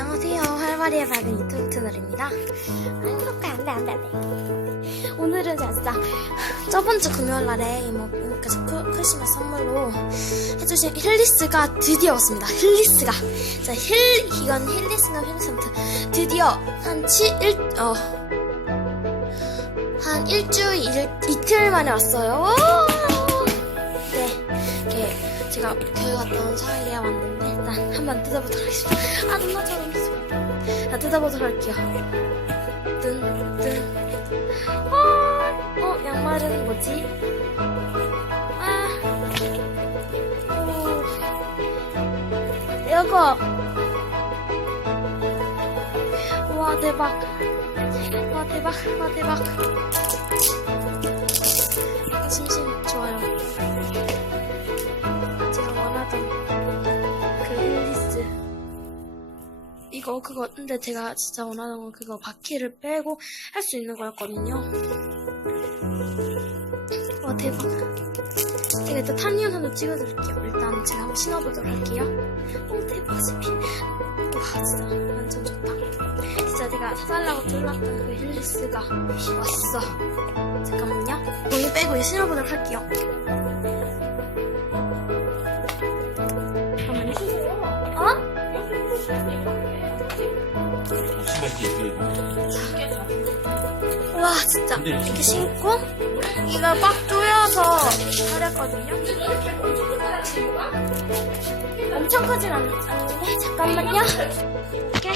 안녕하세요. 활발이의 밝은 유튜브 채널입니다. 아유, 그렇게 안 돼, 안 돼, 안 돼. 오늘은 진짜 저번 주 금요일 날에 이모, 이모께서 크, 크리스마스 선물로 해주신 힐리스가 드디어 왔습니다. 힐리스가. 자, 힐, 이건 힐리스가 힐리스한테 드디어 한 치, 일, 어, 한 일주일, 이틀 만에 왔어요. 오! 네. 이렇게 제가 교회 갔다 온 사이에 왔는데 일단 한번 뜯어보도록 하겠습니다. 아 누나 저 너무 좋아. 자 뜯어보도록 할게요. 뜬, 뜬. 어, 어 양말은 뭐지? 아, 오, 이거. 와 대박. 와 대박. 와 대박. 이거 그거 근데 제가 진짜 원하던 건 그거 바퀴를 빼고 할 수 있는 거였거든요. 와 대박. 제가 일단 한번 찍어드릴게요. 일단 제가 한번 신어보도록 할게요. 오 대박. 스피 와 진짜 완전 좋다. 진짜 내가 사달라고 졸랐던 그 힐리스가 왔어. 잠깐만요. 공이 빼고 이제 신어보도록 할게요 와 진짜. 이렇게 신고? 이걸 꽉 조여서 하랬거든요? 엄청 크진 않- 않는데? 잠깐만요. 이렇게